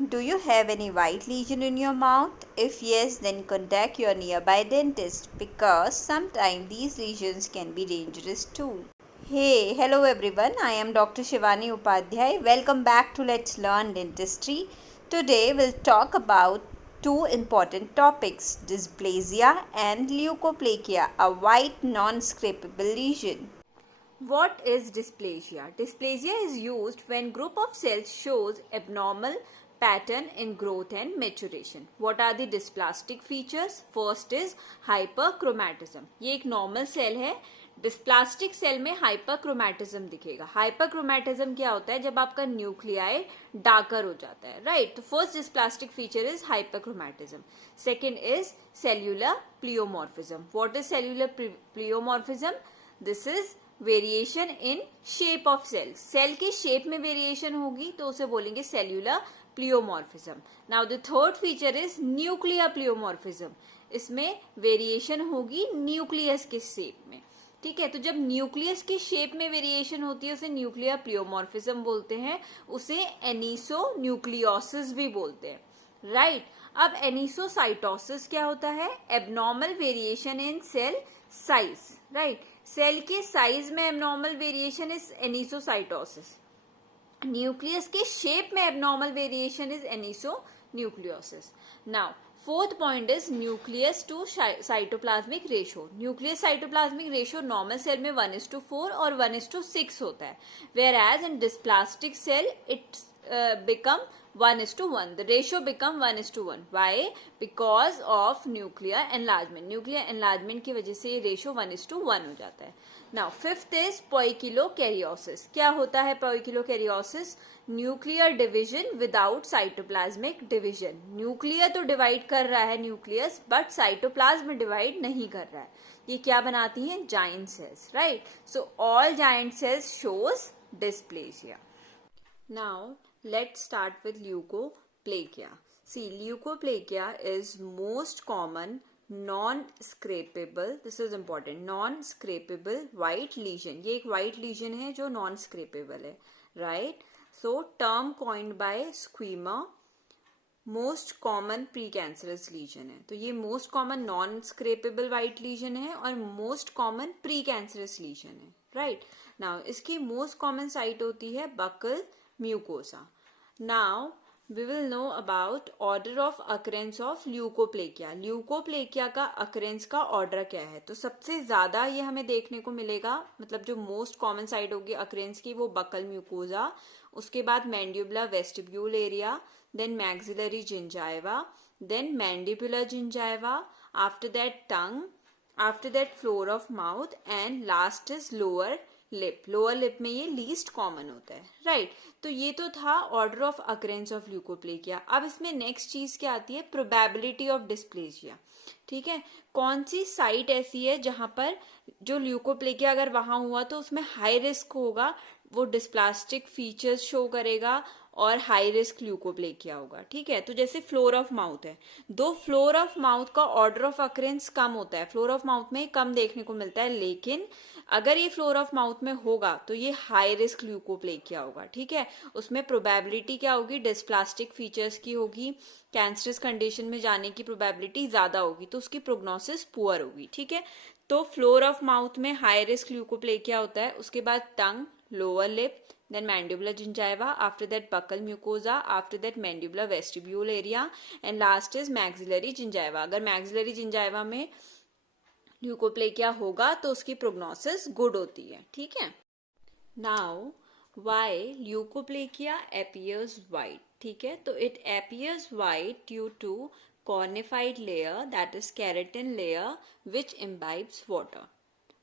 Do you have any white lesion in your mouth? If yes, then contact your nearby dentist because sometimes these lesions can be dangerous too. Hey, hello everyone. I am Dr. Shivani Upadhyay. Welcome back to Let's Learn Dentistry. Today we'll talk about two important topics, dysplasia and leukoplakia, a white non-scrapable lesion. What is dysplasia? Dysplasia is used when group of cells shows abnormal pattern in growth and maturation. What are the dysplastic features? First is hyperchromatism. ये एक normal cell है. Dysplastic cell में हाइपरक्रोमैटिज्म दिखेगा. हाइपरक्रोमैटिज्म क्या होता है? जब आपका न्यूक्लियाई डार्कर हो जाता है, राइट? तो first dysplastic feature is hyperchromatism. Second is cellular pleomorphism. What is cellular pleomorphism? This is variation in shape of cell. Cell के शेप में वेरिएशन होगी तो उसे बोलेंगे cellular pleomorphism. Now the third feature is nuclear pleomorphism. इसमें variation होगी nucleus के shape में. ठीक है, तो जब न्यूक्लियस की शेप में वेरिएशन होती है उसे न्यूक्लियर प्लियोमॉर्फिज्म बोलते हैं. उसे एनिसो न्यूक्लियोसिस भी बोलते हैं, राइट? अब एनिसोसाइटोसिस क्या होता है? Abnormal variation in cell size, right? Cell के साइज में abnormal variation is anisocytosis. Nucleus के शेप में abnormal variation is anisonucleosis. Now fourth point is nucleus to cytoplasmic ratio. Nucleus cytoplasmic ratio normal cell में 1:4 और 1:6 होता है, whereas in dysplastic cell it become 1:1. The ratio become 1:1. Why? Because of nuclear enlargement. Nuclear enlargement की वजह से ये ratio 1:1 हो जाता है. Now fifth is poikilokaryosis. क्या होता है poikilokaryosis? Nuclear division without cytoplasmic division. Nuclear तो डिवाइड कर रहा है न्यूक्लियस, बट साइटोप्लाज्म डिवाइड नहीं कर रहा है. ये क्या बनाती हैं? Giant cells, right? So all giant cells shows dysplasia. Now let's start with leukoplakia. See, leukoplakia is most common non-scrapable, this is important, non-scrapable white lesion. ये एक white lesion है जो non-scrapable है, right? So term coined by Squemer, most common precancerous lesion है. तो ये most common non-scrapable white lesion है और most common precancerous lesion है, right? Now इसकी most common site होती है buccal mucosa. Now we will know about order of occurrence of leukoplakia. Leukoplakia का occurrence का order क्या है? तो सबसे ज्यादा ये हमें देखने को मिलेगा, मतलब जो most common site होगी occurrence की वो buccal mucosa, उसके बाद mandibular vestibule area, then maxillary gingiva, then mandibular gingiva, after that tongue, after that floor of mouth, and last is lower lip. Lower lip में ये लीस्ट कॉमन होता है, right? तो ये तो था order of occurrence of leukoplakia. अब इसमें नेक्स्ट चीज क्या आती है? Probability of dysplasia. ठीक है, कौन सी साइट ऐसी है जहां पर जो ल्यूकोप्लेकिया अगर वहां हुआ तो उसमें हाई रिस्क होगा, वो डिस्प्लास्टिक फीचर्स शो करेगा और हाई रिस्क ल्यूकोप्लेकिया होगा. ठीक है, तो जैसे फ्लोर ऑफ माउथ है, दो फ्लोर ऑफ माउथ का ऑर्डर ऑफ अकरेंस कम होता है, फ्लोर ऑफ माउथ में कम देखने को मिलता है, लेकिन अगर ये फ्लोर ऑफ माउथ में होगा तो ये हाई रिस्क ल्यूकोप्लेकिया होगा. ठीक है, उसमें प्रोबेबिलिटी क्या होगी? डिस्प्लास्टिक फीचर्स की होगी, कैंसरस कंडीशन में जाने की प्रोबेबिलिटी ज्यादा होगी, तो उसकी प्रोग्नोसिस पुअर होगी. ठीक है, तो फ्लोर ऑफ माउथ में हाई रिस्क ल्यूकोप्लेकिया होता है. उसके बाद tongue, lower lip, then mandibular gingiva, after that buccal mucosa, after that mandibular vestibule area, and last is maxillary gingiva. अगर maxillary gingiva में ल्यूकोप्लेकिया होगा तो उसकी प्रोग्नोसिस गुड होती है. ठीक है, now why leukoplakia appears white. ठीक है, तो it appears white due to cornified layer, that is keratin layer, which imbibes water.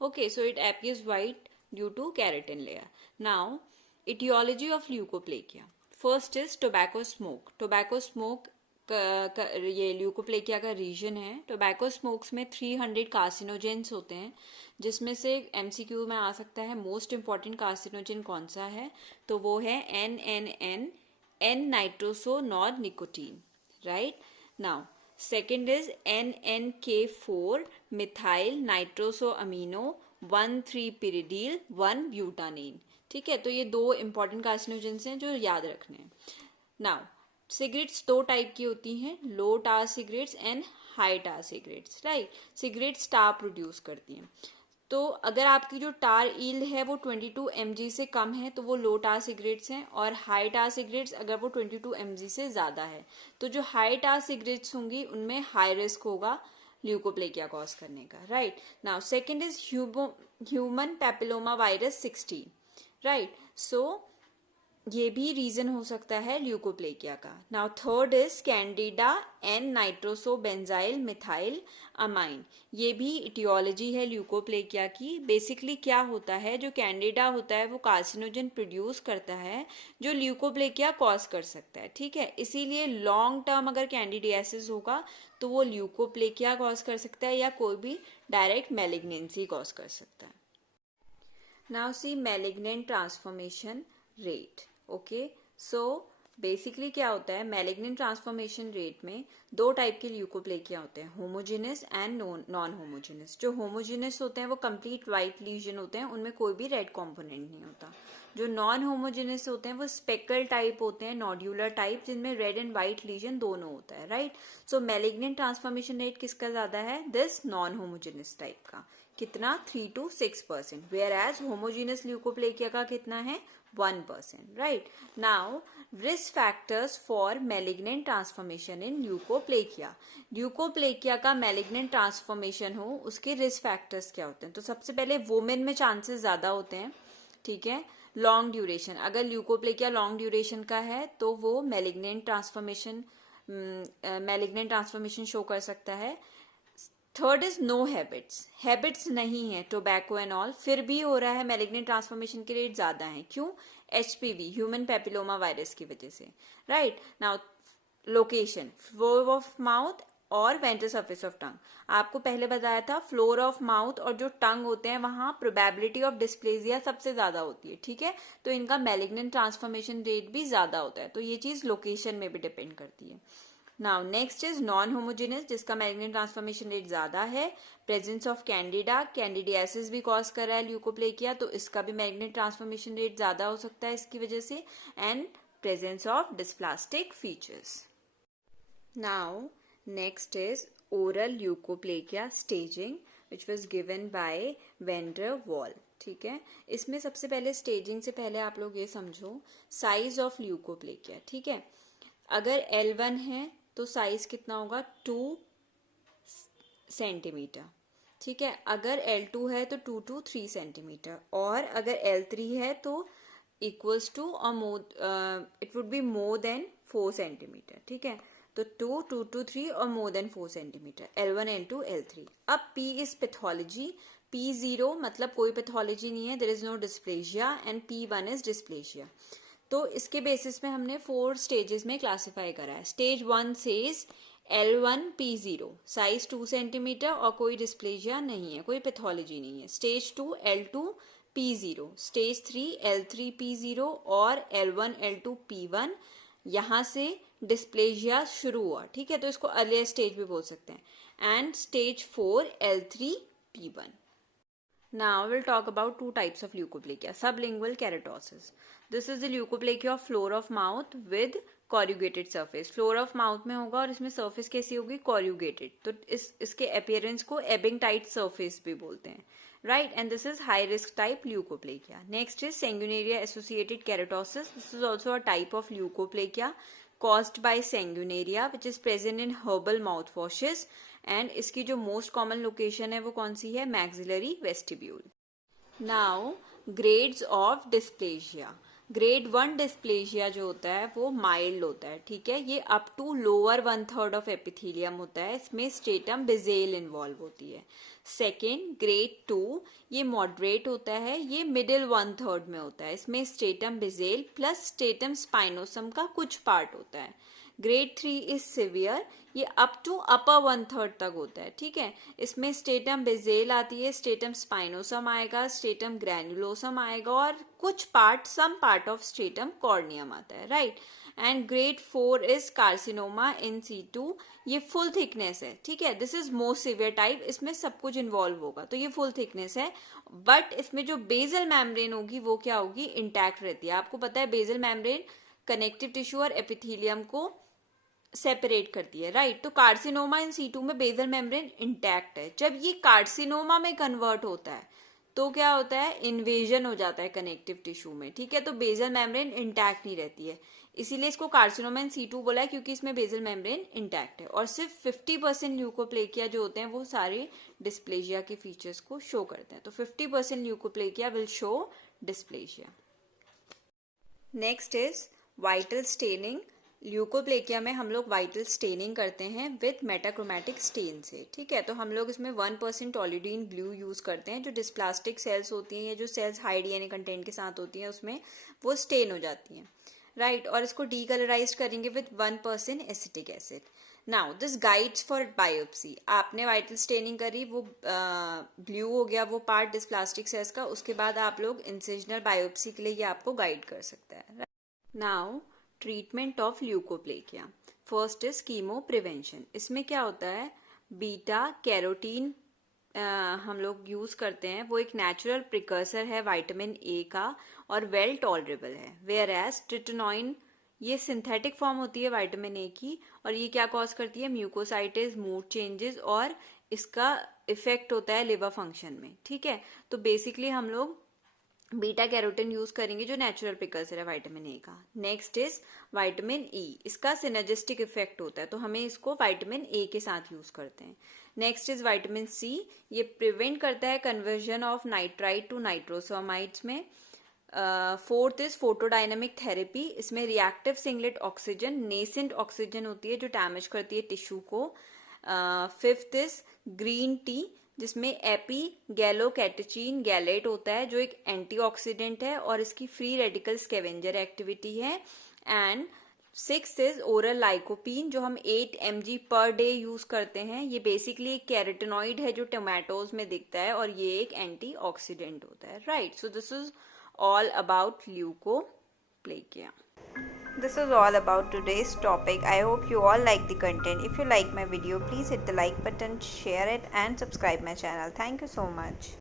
Okay, so it appears white due to keratin layer. Now etiology of leukoplakia. First is tobacco smoke. Tobacco smoke ये leukoplakia का reason है. Tobacco smokes में 300 carcinogens होते हैं, जिसमें से MCQ में आ सकता है मोस्ट इंपॉर्टेंट कार्सिनोजेन कौन सा है, तो वो है N nitrosonornicotine, right? Now second is NNK4 methyl nitroso amino 1,3 pyridyl 1 butanone. ठीक है, तो ये दो इंपॉर्टेंट कार्सिनोजेंस हैं जो याद रखने हैं. नाउ सिगरेट्स दो टाइप की होती हैं, low tar cigarettes and high tar cigarettes, right. Cigarettes tar produce करती हैं। तो अगर आपकी जो टार ईल्ड है वो 22 mg से कम है तो वो लो टार सिगरेट्स हैं, और हाई टार सिगरेट्स अगर वो 22 mg से ज़्यादा है तो जो हाई टार सिगरेट्स होंगी उनमें हाई रिस्क होगा ल्यूकोप्लेकिया कॉज करने का, right. Now second is human papilloma virus 16, right. So ये भी रीजन हो सकता है ल्यूकोप्लेकिया का। Now third is candida N nitrosobenzyl methyl amine, ये भी इटियोलॉजी है ल्यूकोप्लेकिया की। बेसिकली क्या होता है, जो कैंडिडा होता है वो कार्सिनोजन प्रोड्यूस करता है जो ल्यूकोप्लेकिया कॉज कर सकता है, ठीक है। इसीलिए लॉन्ग टर्म अगर कैंडिडियासिस होगा तो वो ल्यूकोप्लेकिया कॉज कर सकता है या कोई भी डायरेक्ट मैलिग्नेंसी कॉज कर सकता है। Now see malignant transformation rate, okay. So basically क्या होता है, मैलिग्नेंट ट्रांसफॉर्मेशन रेट में दो टाइप के ल्यूकोप्लेकिया होते हैं, होमोजेनस एंड नॉन होमोजेनस। जो होमोजेनस होते हैं वो कंप्लीट वाइट लीजन होते हैं, उनमें कोई भी रेड कंपोनेंट नहीं होता। जो नॉन होमोजेनस होते हैं वो स्पेकल टाइप होते हैं, नोड्यूलर टाइप, जिनमें रेड एंड व्हाइट लीजन दोनों होता है, राइट। सो मैलिग्नेंट ट्रांसफॉर्मेशन रेट किसका ज्यादा है, दिस नॉन होमोजेनस टाइप का। कितना, 3 to 6%, whereas homogeneous leukoplakia का कितना है, 1%, right. Now risk factors for malignant transformation in leukoplakia. Leukoplakia का मैलिग्नेंट ट्रांसफॉर्मेशन हो उसके रिस्क फैक्टर्स क्या होते हैं। तो सबसे पहले वुमेन में चांसेस ज्यादा होते हैं, ठीक है। लॉन्ग ड्यूरेशन, अगर ल्यूकोप्लेकिया लॉन्ग ड्यूरेशन का है तो वो मैलिग्नेंट ट्रांसफॉर्मेशन शो कर सकता है। थर्ड इज नो हैबिट्स नहीं है, टोबैको एंड ऑल, फिर भी हो रहा है, मैलिग्नेंट ट्रांसफॉर्मेशन के रेट ज्यादा हैं। क्यों, HPV ह्यूमन पैपिलोमा वायरस की वजह से, right. Now location, floor of mouth और वेंट्रल सरफेस ऑफ टंग। आपको पहले बताया था फ्लोर ऑफ माउथ और जो टंग होते हैं वहां प्रोबेबिलिटी ऑफ डिस्प्लेजिया सबसे ज्यादा होती है, ठीक है। तो इनका मैलिग्नेंट ट्रांसफॉर्मेशन रेट भी ज्यादा होता है, तो ये चीज लोकेशन में भी डिपेंड करती है। Now next is non homogeneous, जिसका मैलिग्नेंट ट्रांसफॉर्मेशन रेट ज्यादा है। प्रेजेंस ऑफ कैंडिडा, कैंडिडियासिस भी कॉज कर रहा है ल्यूकोप्लेकिया, तो इसका भी मैलिग्नेंट ट्रांसफॉर्मेशन रेट ज्यादा हो सकता है इसकी वजह से। And presence of dysplastic features. Now next is oral leukoplakia staging which was given by vendor wall, ठीक है। इसमें सबसे पहले स्टेजिंग से पहले आप लोग ये समझो साइज ऑफ ल्यूकोप्लेकिया, ठीक है। अगर L1 है तो साइज कितना होगा, 2 सेंटीमीटर, ठीक है। अगर L2 है तो 2 to 3 सेंटीमीटर, और अगर L3 है तो equals to or more, it would be more than 4 centimetre, ठीक है। तो 2 to 3 और मोर than 4 centimetre, L1, L2, L3। अब P इज पैथोलॉजी, P0 मतलब कोई पैथोलॉजी नहीं है, there is no dysplasia, and P1 is dysplasia. तो इसके बेसिस में हमने 4 स्टेजेस में क्लासिफाई करा है। Stage 1 says L1 P0, size 2 centimetre और कोई डिस्प्लेजिया नहीं है, कोई पैथोलॉजी नहीं है। Stage 2 L2 P0, stage 3 L3 P0 और L1 L2 P1, यहाँ से डिस्प्लेजिया शुरू हुआ, ठीक है। तो इसको अर्लियर स्टेज भी बोल सकते हैं। And stage 4 L3 P1। Now we'll talk about 2 types of leukoplekia. Sublingual keratosis. This is the leukoplekia of floor of mouth with corrugated surface. Floor of mouth में होगा और इसमें surface कैसी होगी, corrugated. तो इसके appearance को ebbing tight surface भी बोलते हैं, right? And this is high risk type leukoplekia. Next is sanguinaria associated keratosis. This is also a type of leukoplekia caused by sanguinaria which is present in herbal mouthwashes. And इसकी जो most common location है वो कौन सी है, maxillary vestibule. Now grades of dysplasia. Grade 1 dysplasia जो होता है वो माइल्ड होता है, ठीक है। ये up to lower 1/3 of epithelium होता है, इसमें स्ट्रेटम बेजेल इन्वॉल्व होती है। सेकेंड ग्रेड 2 ये मॉडरेट होता है, ये मिडिल 1/3 में होता है, इसमें stratum bezel plus stratum spinosum का कुछ पार्ट होता है। ग्रेड 3 इज सिवियर, ये अप टू अपर 1/3 तक होता है, ठीक है। इसमें स्ट्रेटम बेजेल आती है, स्ट्रेटम स्पाइनोसम आएगा, स्ट्रेटम ग्रैन्युलोसम आएगा और कुछ part, some part of stratum corneum आता है, right. And grade 4 is carcinoma in situ, ये फुल थिकनेस है, ठीक है। This is most severe type, इसमें सब कुछ इन्वॉल्व होगा, तो ये फुल थिकनेस है। बट इसमें जो बेजल मेम्ब्रेन होगी वो क्या होगी, इंटैक्ट रहती है। आपको पता है बेजल मेम्ब्रेन कनेक्टिव टिश्यू और एपिथेलियम को सेपरेट करती है, राइट। तो कार्सिनोमा इन सीटू में बेसल मेम्ब्रेन इंटैक्ट है। जब ये कार्सिनोमा में कन्वर्ट होता है तो क्या होता है, इन्वेजन हो जाता है कनेक्टिव टिश्यू में, ठीक है। तो बेसल मेम्ब्रेन इंटैक्ट नहीं रहती है, इसीलिए इसको कार्सिनोमा इन सीटू बोला है, क्योंकि इसमें बेसल मेम्ब्रेन इंटैक्ट है। और सिर्फ 50% ल्यूकोप्लेकिया जो होते हैं वो सारे डिस्प्लेजिया के फीचर्स को शो करते हैं। तो 50% leukoplakia will show dysplasia. Next is vital staining. Leukoplakia में हम लोग वाइटल स्टेनिंग करते हैं विथ मेटाक्रोमेटिक स्टेन से, ठीक है। तो हम लोग इसमें 1% टोलिडीन ब्लू यूज करते हैं। जो डिस्प्लास्टिक सेल्स होती हैं या जो सेल्स हाई डीएनए कंटेंट के साथ होती हैं उसमें वो स्टेन हो जाती हैं, राइट। और इसको डीकलराइज करेंगे with 1% acetic acid. Now this guides for biopsy. आपने वाइटल स्टेनिंग करी, वो ब्लू हो गया वो पार्ट डिस्प्लास्टिक सेल्स का, उसके बाद आप लोग इंसिजनल बायोप्सी के लिए ये आपको गाइड कर सकता है। Now treatment of leukoplakia. First is chemo prevention. इसमें क्या होता है, बीटा कैरोटीन हम लोग यूज करते हैं, वो एक नेचुरल प्रिकर्सर है विटामिन ए का और वेल टॉलरेबल है। वेयर एज ट्रिटेनॉइन ये सिंथेटिक फॉर्म होती है विटामिन ए की, और ये क्या कॉज करती है, म्यूकोसाइटिस, मूड चेंजेस, और इसका इफेक्ट होता है लिवर फंक्शन में, ठीक है। तो बेसिकली हम लोग बीटा कैरोटीन यूज करेंगे जो नेचुरल प्रिकर्सर है विटामिन ए का। नेक्स्ट इज विटामिन ई, इसका सिनर्जिस्टिक इफेक्ट होता है, तो हमें इसको विटामिन ए के साथ यूज करते हैं। नेक्स्ट इज विटामिन सी, ये प्रिवेंट करता है कन्वर्जन ऑफ नाइट्राइट टू नाइट्रोसोमाइड्स में। फोर्थ इज फोटोडायनेमिक थेरेपी, इसमें reactive singlet oxygen, nascent oxygen होती है जो डैमेज करती है टिश्यू को। फिफ्थ इज ग्रीन टी, जिसमें एपी गैलोकैटेचिन गैलेट होता है जो एक एंटीऑक्सीडेंट है और इसकी फ्री रेडिकल स्कैवेंजर एक्टिविटी है। And six is oral lycopene, जो हम 8 mg पर डे यूज करते हैं। ये बेसिकली एक कैरोटिनॉइड है जो टोमेटोज में दिखता है और ये एक एंटीऑक्सीडेंट होता है, right. So this is all about leukoplakia. This is all about today's topic. I hope you all like the content. If you like my video, please hit the like button, share it and subscribe my channel. Thank you so much.